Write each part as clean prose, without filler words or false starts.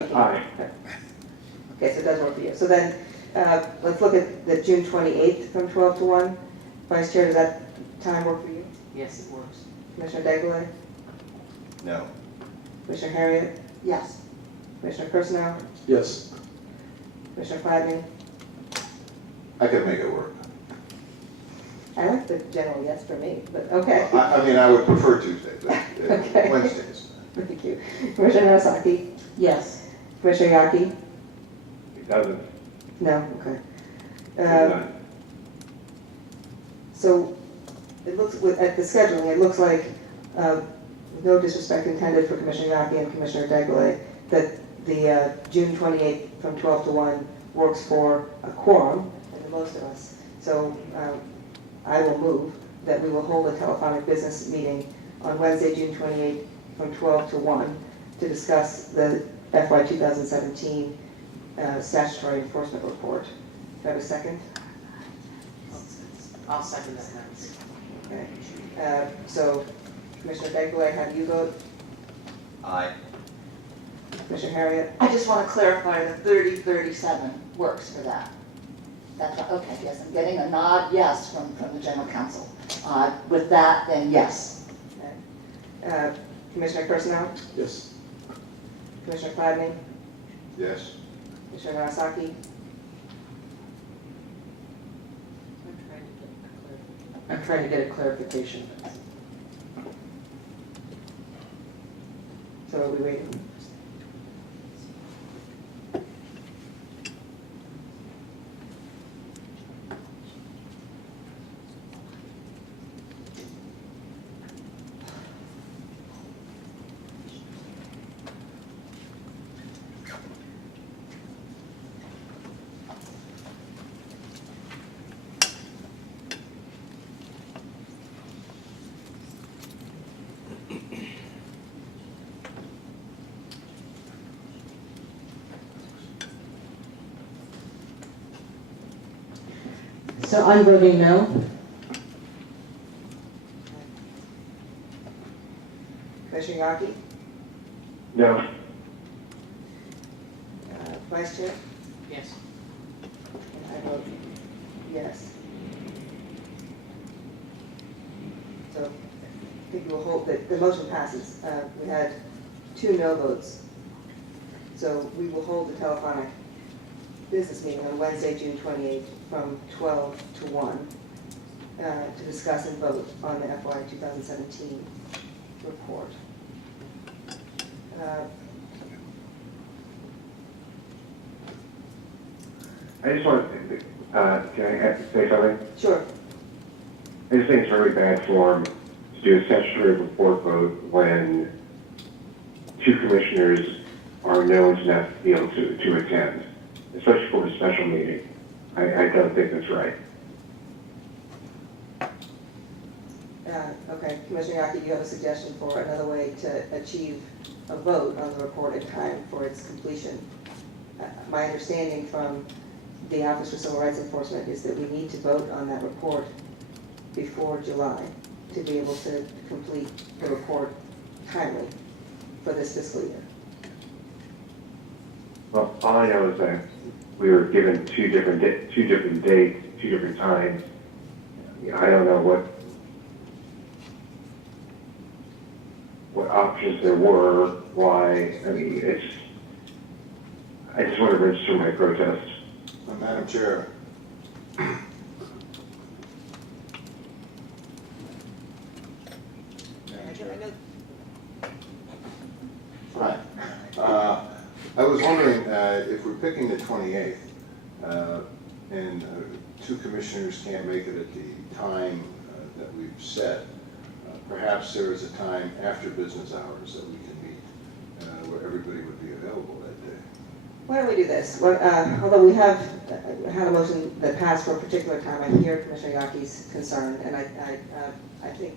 Aye. Okay, so it does work for you. So then, let's look at the June 28th from 12 to 1. Vice Chair, does that time work for you? Yes, it works. Commissioner Degler? No. Commissioner Harriet? Yes. Commissioner Personnel? Yes. Commissioner Fladney? I could make it work. I like the general yes for me, but okay. I mean, I would prefer Tuesday, but Okay. Wednesdays. Thank you. Commissioner Narasaki? Yes. Commissioner Yaki? It doesn't. No, okay. It's not. So it looks, at the scheduling, it looks like, no disrespect intended for Commissioner Yaki and Commissioner Degler, that the June 28th from 12 to 1 works for a quorum and the most of us. So I will move that we will hold a telephonic business meeting on Wednesday, June 28th from 12 to 1 to discuss the FY 2017 statutory enforcement report. Do I have a second? I'll second that. Okay. So Commissioner Degler, how do you vote? Aye. Commissioner Harriet? I just want to clarify the 3037 works for that. That's right. Okay, yes, I'm getting a nod yes from the general counsel. With that, then yes. Okay. Commissioner Personnel? Yes. Commissioner Fladney? Yes. Commissioner Narasaki? I'm trying to get a clarification. So are we waiting? So I'm voting no. Commissioner Yaki? No. Vice Chair? Yes. And I vote yes. So I think we will hold, the motion passes. We had 2 no votes. So we will hold the telephonic business meeting on Wednesday, June 28th from 12 to 1 to discuss and vote on the FY 2017 report. I just want to, can I say something? Sure. I just think it's really bad form to do a statutory report vote when 2 commissioners are known to not be able to attend, especially for a special meeting. I don't think that's right. Okay, Commissioner Yaki, do you have a suggestion for another way to achieve a vote on the report in time for its completion? My understanding from the Office for Civil Rights Enforcement is that we need to vote on that report before July to be able to complete the report timely for this fiscal year. Well, all I know is that we were given two different dates, 2 different times. I don't know what options there were, why. I mean, I just want to register my protest. Madam Chair. Hi. I was wondering if we're picking the 28th and 2 commissioners can't make it at the time that we've set, perhaps there is a time after business hours that we can meet where everybody would be available that day. Why don't we do this? Well, although we have had a motion that passed for a particular time, I hear Commissioner Yaki's concern, and I think,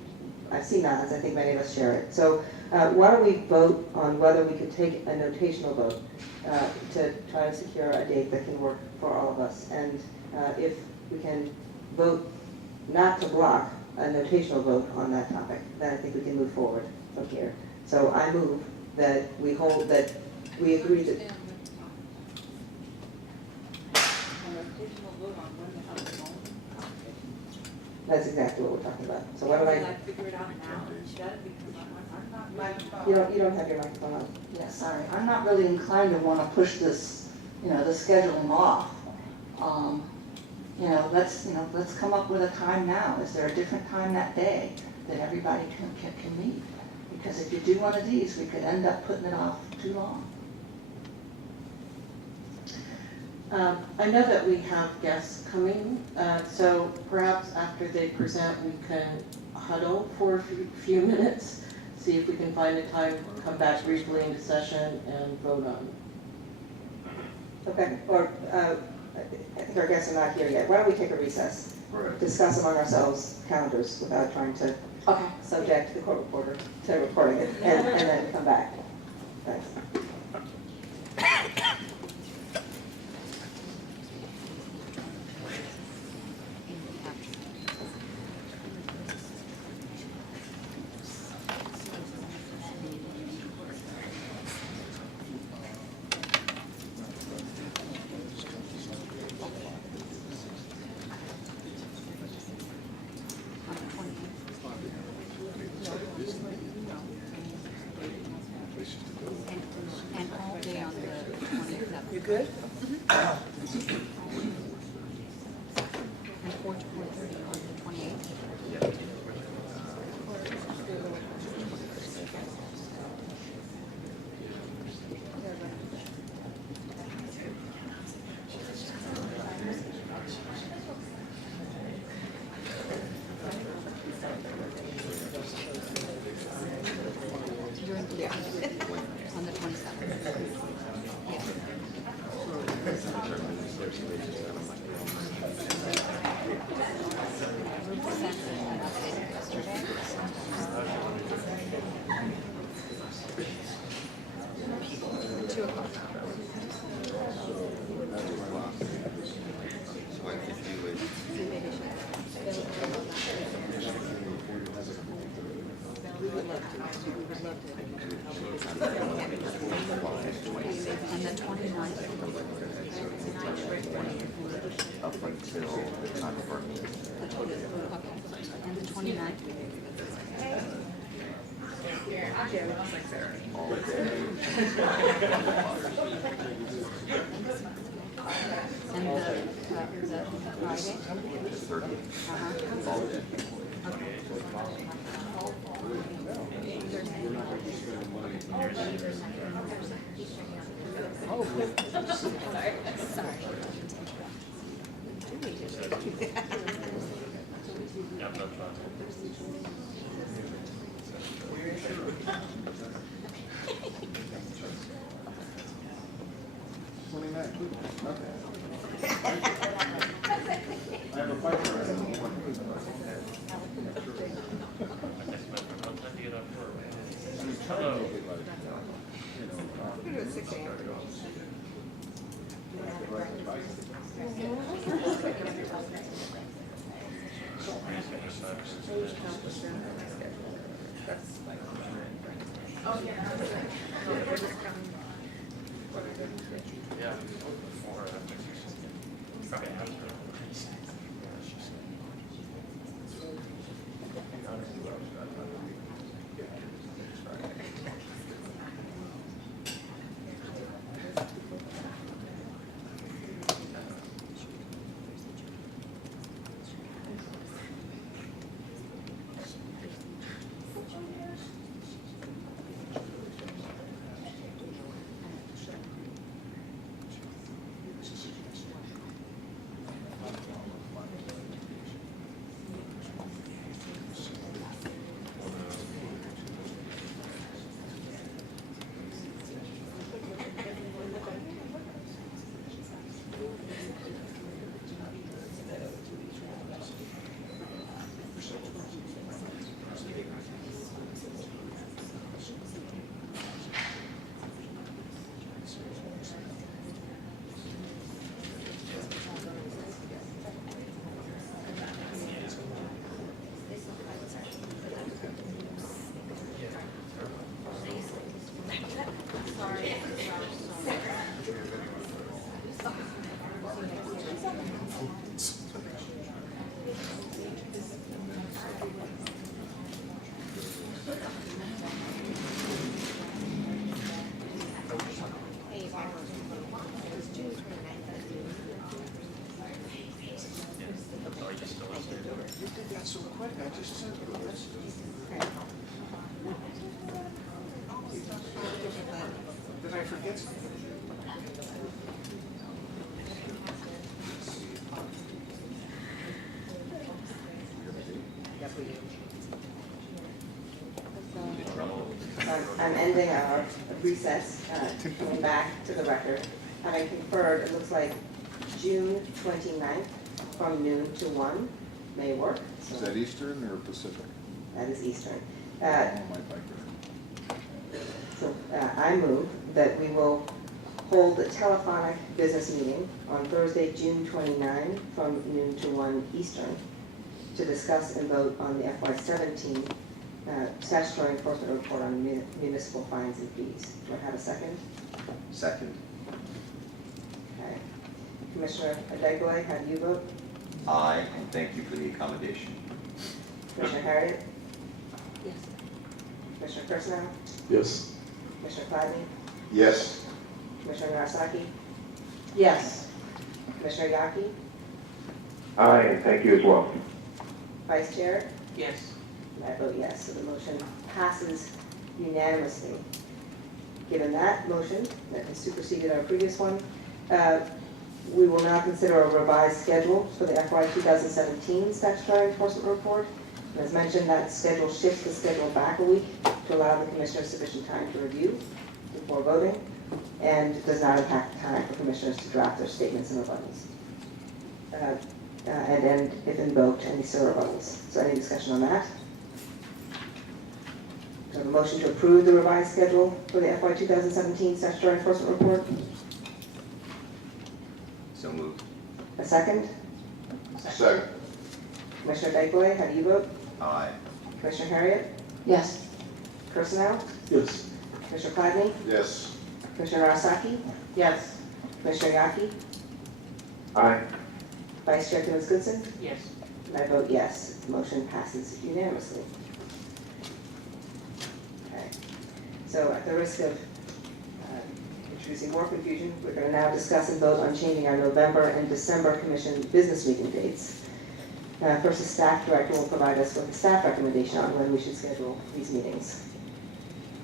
I've seen nods, I think many of us share it. So why don't we vote on whether we could take a notational vote to try to secure a date that can work for all of us. And if we can vote not to block a notational vote on that topic, then I think we can move forward from here. So I move that we hold, that we agreed that, And occasional vote on when the other phone. that's exactly what we're talking about. So what do I, Like figure it out now instead, because I'm not really. you don't have your microphone on. Yeah, sorry, I'm not really inclined to want to push this, the scheduling off. Let's come up with a time now. Is there a different time that day that everybody can meet? Because if you do one of these, we could end up putting it off too long. I know that we have guests coming, so perhaps after they present, we can huddle for a few minutes, see if we can find a time, come back briefly into session and vote on. Okay, or, I think our guests are not here yet. Why don't we take a recess? Right. Discuss among ourselves calendars without trying to Okay. subject the court reporter to recording it, and then come back. Thanks. And all day on the 27th. You good? And 4 to 4:30 on the 28th. You're in the on the 27th. Yeah. And the 29th. Up until the time of our meeting. Okay. And the 29th. All day. And the Friday. The 30th. Uh-huh. All day. I have a fight for it. ending our recess, coming back to the record. Having conferred, it looks like June 29th from noon to 1 may work. So Is that Eastern or Pacific? that is Eastern. Oh, my bike. So I move that we will hold a telephonic business meeting on Thursday, June 29, from noon to 1 Eastern, to discuss and vote on the FY17 statutory enforcement report on municipal fines and fees. Do I have a second? Second. Okay. Commissioner Adegoye, how do you vote? Aye, and thank you for the accommodation. Commissioner Harriet? Yes. Commissioner Personnel? Yes. Commissioner Clyden? Yes. Commissioner Narasaki? Yes. Commissioner Yaki? Aye, and thank you as well. Vice Chair? Yes. And I vote yes, so the motion passes unanimously. Given that motion, that has superseded our previous one, we will now consider a revised schedule for the FY 2017 statutory enforcement report. And as mentioned, that schedule shifts the schedule back a week to allow the commissioners sufficient time to review before voting, and does not impact the time for commissioners to draft their statements and rebuttals. And if invoked, any still rebuttals. So any discussion on that? Do I have a motion to approve the revised schedule for the FY 2017 statutory enforcement report? So moved. A second? Second. Commissioner Adegoye, how do you vote? Aye. Commissioner Harriet? Yes. Personnel? Yes. Commissioner Clyden? Yes. Commissioner Narasaki? Yes. Commissioner Yaki? Aye. Vice Chair Goodson? Yes. And I vote yes. The motion passes unanimously. Okay. So at the risk of introducing more confusion, we're going to now discuss and vote on changing our November and December commission business meeting dates. First, the staff director will provide us with a staff recommendation on when we should schedule these meetings.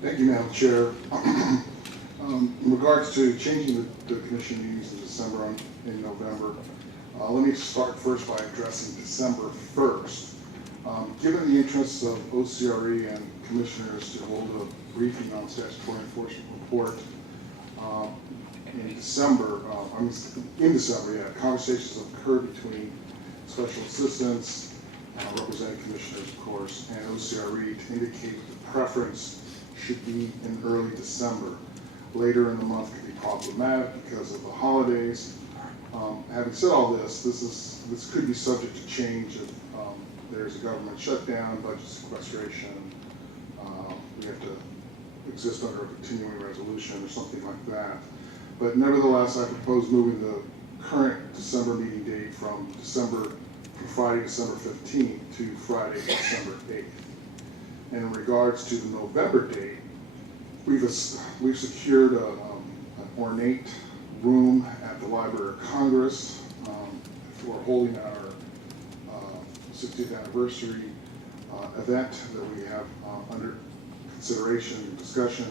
Thank you, Madam Chair. In regards to changing the commission meetings in December and in November, let me start first by addressing December 1st. Given the interests of OCRE and commissioners to hold a briefing on statutory enforcement report in December, conversations have occurred between special assistants, representing commissioners, of course, and OCRE to indicate that the preference should be in early December. Later in the month could be problematic because of the holidays. Having said all this, this could be subject to change if there's a government shutdown, budget sequestration, we have to exist under a continuing resolution or something like that. But nevertheless, I propose moving the current December meeting date from Friday, December 15th to Friday, December 8th. And in regards to the November date, we've secured an ornate room at the Library of Congress for holding our 60th anniversary event that we have under consideration and discussion.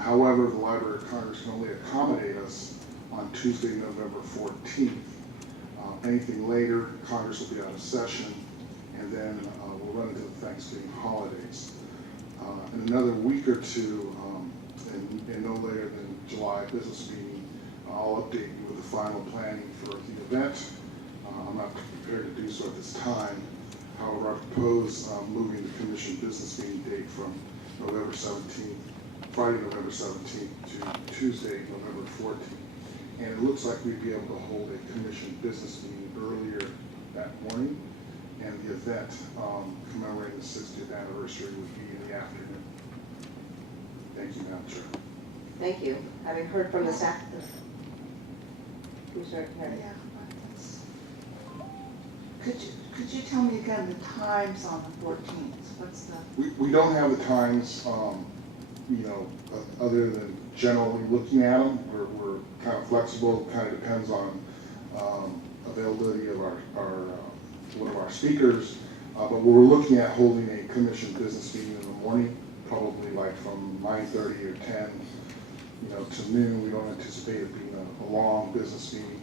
However, the Library of Congress can only accommodate us on Tuesday, November 14th. Anything later, Congress will be out of session, and then we'll run into the Thanksgiving holidays. In another week or two, and no later than July business meeting, I'll update you with the final planning for the event. I'm not prepared to do so at this time. However, I propose moving the commission business meeting date from Friday, November 17th to Tuesday, November 14th. And it looks like we'd be able to hold a commission business meeting earlier that morning, and the event commemorating the 60th anniversary would be in the afternoon. Thank you, Madam Chair. Thank you. Having heard from the staff, Commissioner Harriet. Yeah, could you tell me again the times on the 14th? What's the? We don't have the times, other than generally looking at them. We're kind of flexible. It kind of depends on availability of one of our speakers. But we're looking at holding a commission business meeting in the morning, probably like from 9:30 or 10, to noon. We don't anticipate it being a long business meeting.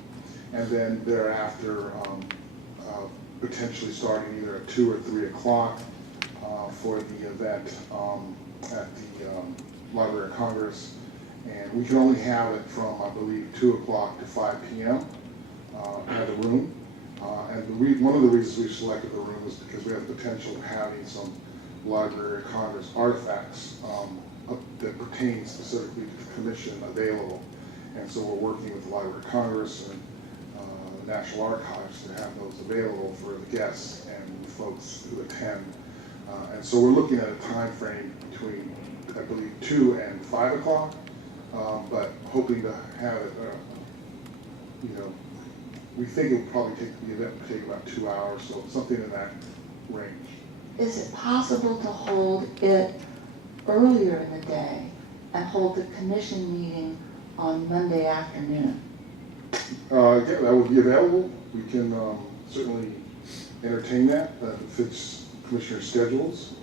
And then thereafter, potentially starting either at 2 or 3 o'clock for the event at the Library of Congress. And we can only have it from, I believe, 2 o'clock to 5 p.m. At the room. And one of the reasons we selected the room is because we have the potential of having some Library of Congress artifacts that pertain specifically to the commission available. And so we're working with the Library of Congress and the National Archives to have those available for the guests and the folks who attend. And so we're looking at a time frame between, I believe, 2 and 5 o'clock, but hoping to have it, we think it will probably take the event will take about 2 hours, so something in that range. Is it possible to hold it earlier in the day and hold the commission meeting on Monday afternoon? Yeah, that would be available. We can certainly entertain that if it fits commissioner schedules.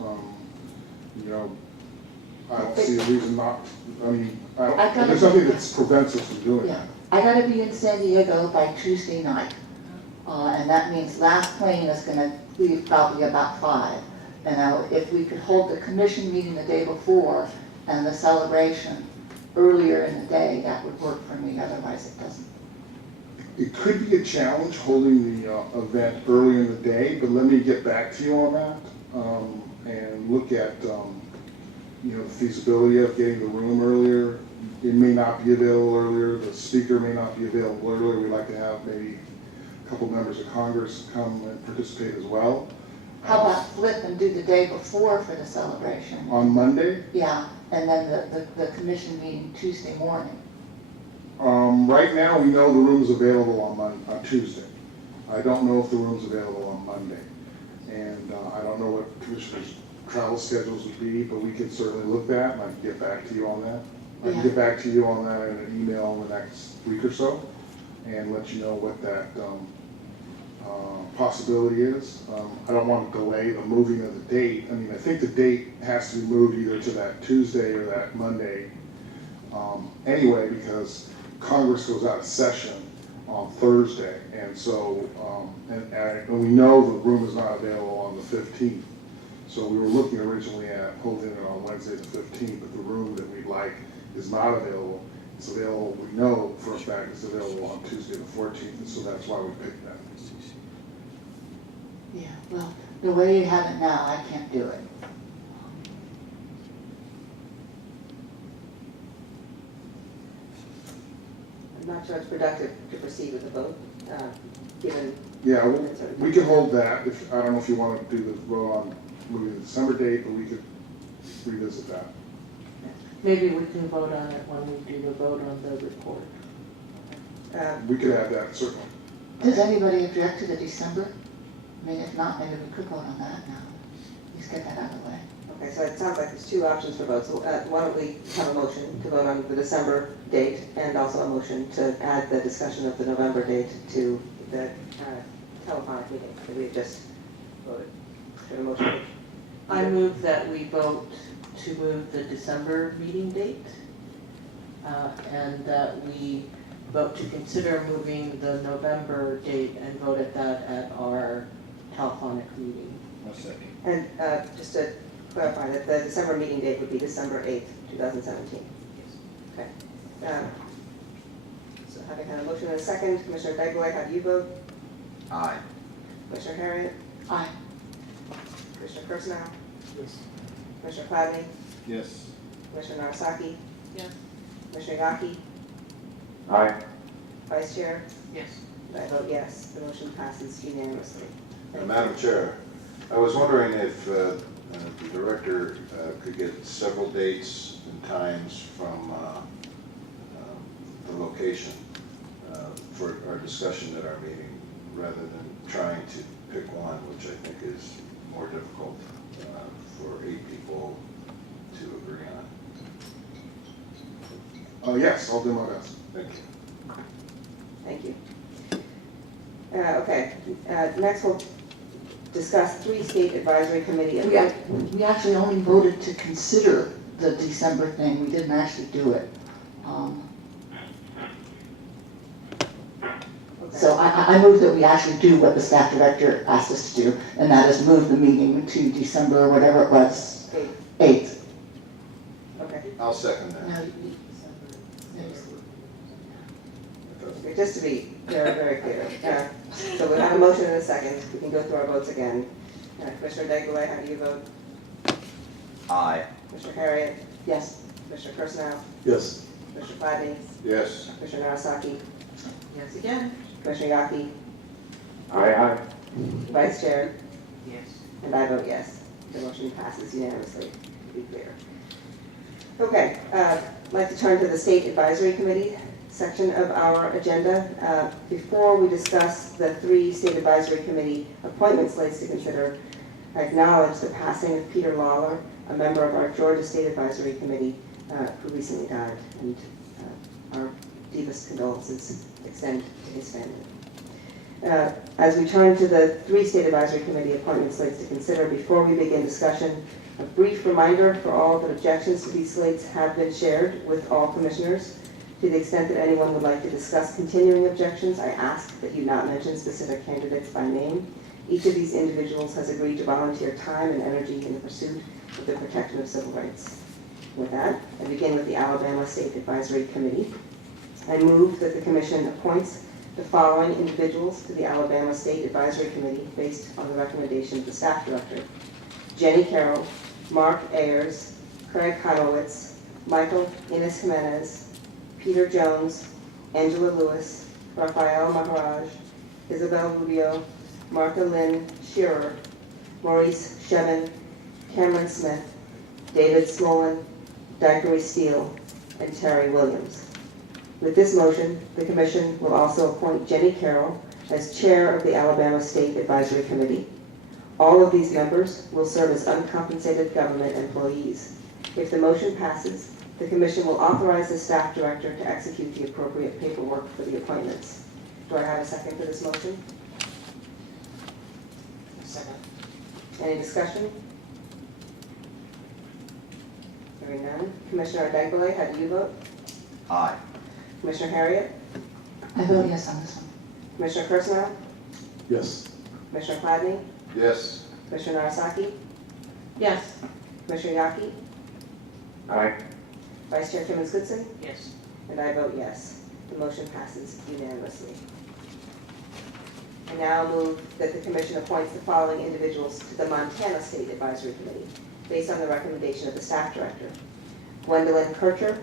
I don't see a reason not. There's nothing that prevents us from doing Yeah, that. I gotta be in San Diego by Tuesday night. And that means last plane is gonna leave probably about 5. And if we could hold the commission meeting the day before and the celebration earlier in the day, that would work for me, otherwise it doesn't. It could be a challenge holding the event early in the day, but let me get back to you on that and look at the feasibility of getting the room earlier. It may not be available earlier. The speaker may not be available earlier. We'd like to have maybe a couple members of Congress come and participate as well. How about flip and do the day before for the celebration? On Monday? Yeah, and then the commission meeting Tuesday morning. Right now, we know the room's available on Tuesday. I don't know if the room's available on Monday. And I don't know what commissioners' travel schedules would be, but we can certainly look at that, and I can get back to you on that. I can get back to you on that in an email in the next week or so, and let you know what that possibility is. I don't want to delay the moving of the date. I think the date has to be moved either to that Tuesday or that Monday anyway, because Congress goes out of session on Thursday, and so and we know the room is not available on the 15th. So we were looking originally at holding it on Wednesday the 15th, but the room that we'd like is not available. It's available, we know for a fact it's available on Tuesday the 14th, and so that's why we picked that. Yeah, well, the way you have it now, I can't do it. I'm not sure it's productive to proceed with the vote, given. Yeah, we can hold that. I don't know if you want to do the vote on moving the December date, but we could revisit that. Maybe we can vote on it when we do the vote on the report. We could add that, certainly. Does anybody object to the December? If not, maybe we could vote on that now. Let's get that out of the way. Okay, so it sounds like there's 2 options for votes. So why don't we have a motion to vote on the December date and also a motion to add the discussion of the November date to the telephonic meeting that we had just voted. Should a motion? I move that we vote to move the December meeting date, and that we vote to consider moving the November date and vote at that at our telephonic meeting. And just to clarify that the December meeting date would be December 8th, 2017. Okay. So having had a motion and a second, Commissioner Degler, how do you vote? Aye. Commissioner Harriet? Aye. Commissioner Kursnow? Yes. Commissioner Clavney? Yes. Commissioner Narasaki? Yes. Commissioner Yaki? Aye. Vice Chair? Yes. And I vote yes. The motion passes unanimously. Thank you. Madam Chair, I was wondering if the director could get several dates and times from the location for our discussion at our meeting, rather than trying to pick one, which I think is more difficult for 8 people to agree on. Yes, I'll do my best. Thank you. Thank you. Okay, next we'll discuss 3 state advisory committee. We actually only voted to consider the December thing. We didn't actually do it. So I move that we actually do what the staff director asked us to do, and that is move the meeting to December, whatever it was, 8th. Okay. I'll second that. No, Okay, just to be very, very clear. So we have a motion and a second. We can go through our votes again. Commissioner Degler, how do you vote? Aye. Commissioner Harriet? yes. Commissioner Kursnow? Yes. Commissioner Gladney? Yes. Commissioner Narasaki? Yes again? Commissioner Yaki? Aye. Vice Chair? Yes. And I vote yes. The motion passes unanimously, to be clear. Okay, I'd like to turn to the State Advisory Committee section of our agenda. Before we discuss the 3 State Advisory Committee appointment slates to consider, I acknowledge the passing of Peter Lawler, a member of our Georgia State Advisory Committee, who recently died, and our deepest condolences extend to his family. As we turn to the 3 State Advisory Committee appointment slates to consider, before we begin discussion, a brief reminder for all that objections to these slates have been shared with all commissioners. To the extent that anyone would like to discuss continuing objections, I ask that you not mention specific candidates by name. Each of these individuals has agreed to volunteer time and energy in the pursuit of the protection of civil rights. With that, I begin with the Alabama State Advisory Committee. I move that the Commission appoints the following individuals to the Alabama State Advisory Committee based on the recommendation of the Staff Director: Jenny Carroll, Mark Ayers, Craig Heimowitz, Michael Inez Jimenez, Peter Jones, Angela Lewis, Rafael Maharaj, Isabel Rubio, Martha Lynn Shearer, Maurice Shevin, Cameron Smith, David Smolin, Daiquiri Steele, and Terry Williams. With this motion, the Commission will also appoint Jenny Carroll as Chair of the Alabama State Advisory Committee. All of these members will serve as uncompensated government employees. If the motion passes, the Commission will authorize the Staff Director to execute the appropriate paperwork for the appointments. Do I have a second for this motion? Second. Any discussion? Hearing none. Commissioner Degler, how do you vote? Aye. Commissioner Harriet? I vote yes on this one. Commissioner Kursnow? Yes. Commissioner Gladney? Yes. Commissioner Narasaki? Yes. Commissioner Yaki? Aye. Vice Chair Timmons Goodson? Yes. And I vote yes. The motion passes unanimously. I now move that the Commission appoints the following individuals to the Montana State Advisory Committee, based on the recommendation of the Staff Director: Gwendolyn Kircher,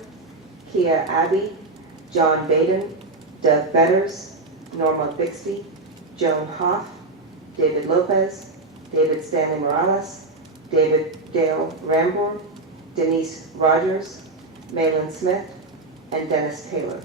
Kia Abbey, John Baden, Doug Betters, Norma Bixby, Joan Hoff, David Lopez, David Stanley Morales, David Dale Rambourg, Denise Rogers, Malin Smith, and Dennis Taylor.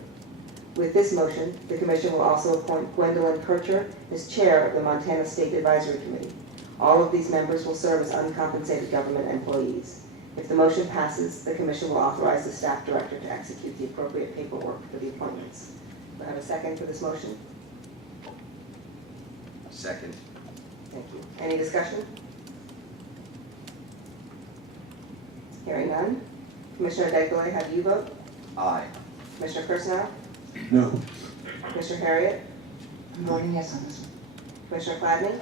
With this motion, the Commission will also appoint Gwendolyn Kircher as Chair of the Montana State Advisory Committee. All of these members will serve as uncompensated government employees. If the motion passes, the Commission will authorize the Staff Director to execute the appropriate paperwork for the appointments. Do I have a second for this motion? Second. Thank you. Any discussion? Hearing none. Commissioner Degler, how do you vote? Aye. Commissioner Kursnow? No. Commissioner Harriet? I'm voting yes on this one. Commissioner Gladney?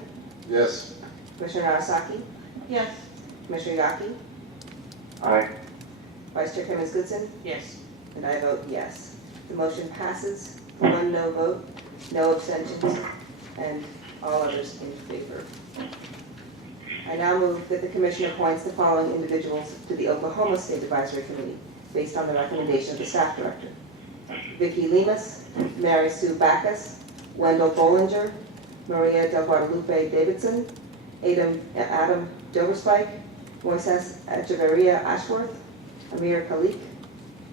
Yes. Commissioner Narasaki? Yes. Commissioner Yaki? Aye. Vice Chair Timmons Goodson? Yes. And I vote yes. The motion passes, 1 no vote, no abstentions, and all others in favor. I now move that the Commission appoints the following individuals to the Oklahoma State Advisory Committee, based on the recommendation of the Staff Director: Vicki Lemus, Mary Sue Backus, Wendell Bollinger, Maria Del Guadalupe Davidson, Adam Doberspike, Moises Echeverria Ashworth, Amir Khalik,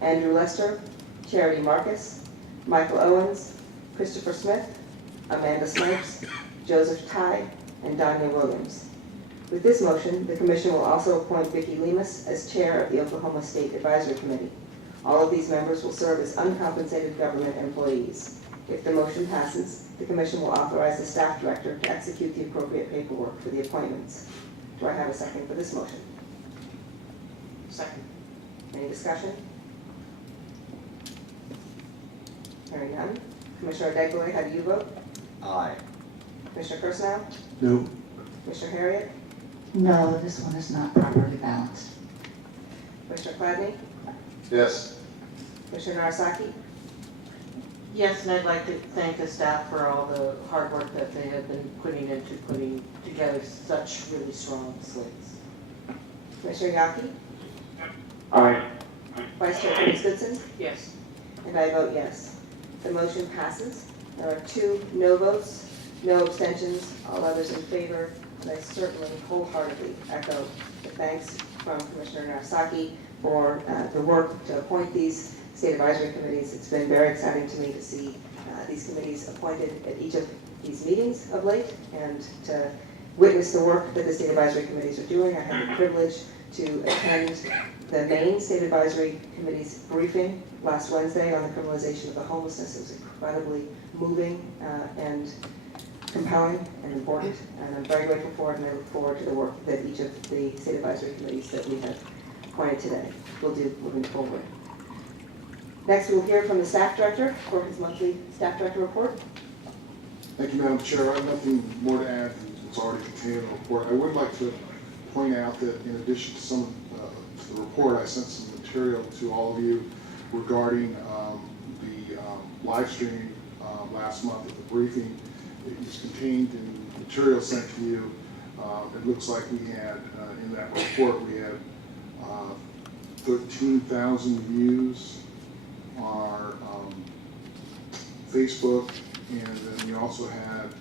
Andrew Lester, Charity Marcus, Michael Owens, Christopher Smith, Amanda Snipes, Joseph Ty, and Danya Williams. With this motion, the Commission will also appoint Vicki Lemus as Chair of the Oklahoma State Advisory Committee. All of these members will serve as uncompensated government employees. If the motion passes, the Commission will authorize the Staff Director to execute the appropriate paperwork for the appointments. Do I have a second for this motion? Second. Any discussion? Hearing none. Commissioner Degler, how do you vote? Aye. Commissioner Kursnow? No. Commissioner Harriet? No, this one is not properly balanced. Commissioner Gladney? Yes. Commissioner Narasaki? Yes, and I'd like to thank the staff for all the hard work that they have been putting into putting together such really strong slates. Commissioner Yaki? Aye. Vice Chair Goodson? Yes. And I vote yes. The motion passes. There are 2 no votes, no abstentions, all others in favor, and I certainly wholeheartedly echo the thanks from Commissioner Narasaki for the work to appoint these state advisory committees. It's been very exciting to me to see these committees appointed at each of these meetings of late and to witness the work that the state advisory committees are doing. I had the privilege to attend the main state advisory committee's briefing last Wednesday on the criminalization of the homelessness. It was incredibly moving and compelling and important, and I'm very grateful for it, and I look forward to the work that each of the state advisory committees that we have appointed today will do moving forward. Next, we'll hear from the staff director for his monthly staff director report. Thank you, Madam Chair. I have nothing more to add. It's already contained in the report. I would like to point out that in addition to some to the report, I sent some material to all of you regarding the live streaming last month at the briefing. It was contained in the material sent to you. It looks like we had, in that report, we had 13,000 views on our Facebook, and then we also had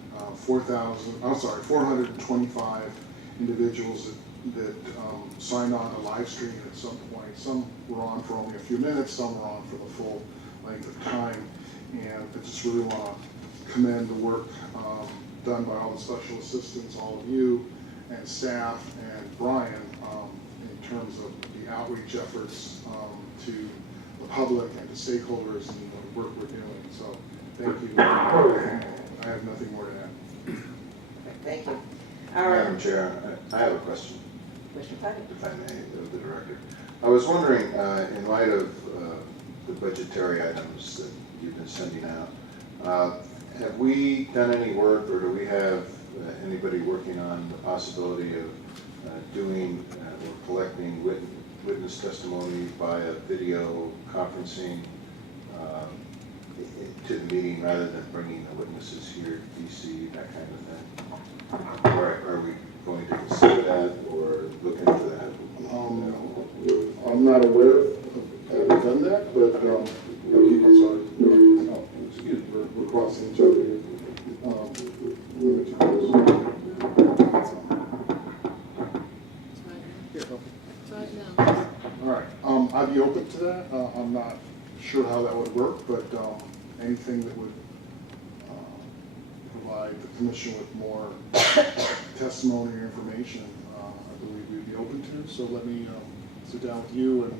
425 individuals that signed on to live stream at some point. Some were on for only a few minutes, some were on for the full length of time, and I just really want to commend the work done by all the special assistants, all of you, and staff, and Brian, in terms of the outreach efforts to the public and to stakeholders and the work we're doing. So thank you. I have nothing more to add. Thank you. Madam Chair, I have a question, Commissioner Putney. if I may, of the director. I was wondering, in light of the budgetary items that you've been sending out, have we done any work, or do we have anybody working on the possibility of doing or collecting witness testimony via video conferencing to the meeting rather than bringing the witnesses here to DC, that kind of thing? Or are we going to consider that or look into that? I'm not aware of having done that, but we're crossing each other here. All right, I'd be open to that. I'm not sure how that would work, but anything that would provide the commission with more testimony or information, I believe we'd be open to. So let me sit down with you and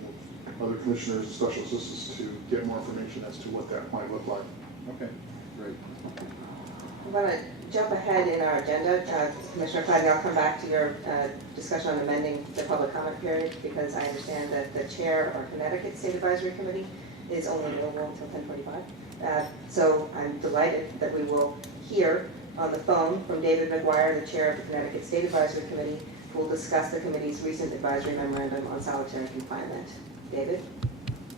other commissioners and special assistants to get more information as to what that might look like. Okay, great. I'm going to jump ahead in our agenda. Commissioner Clyde, I'll come back to your discussion on amending the public comment period, because I understand that the chair of our Connecticut State Advisory Committee is only available until 10:45. So I'm delighted that we will hear on the phone from David McGuire, the chair of the Connecticut State Advisory Committee, who will discuss the committee's recent advisory memorandum on solitary confinement. David?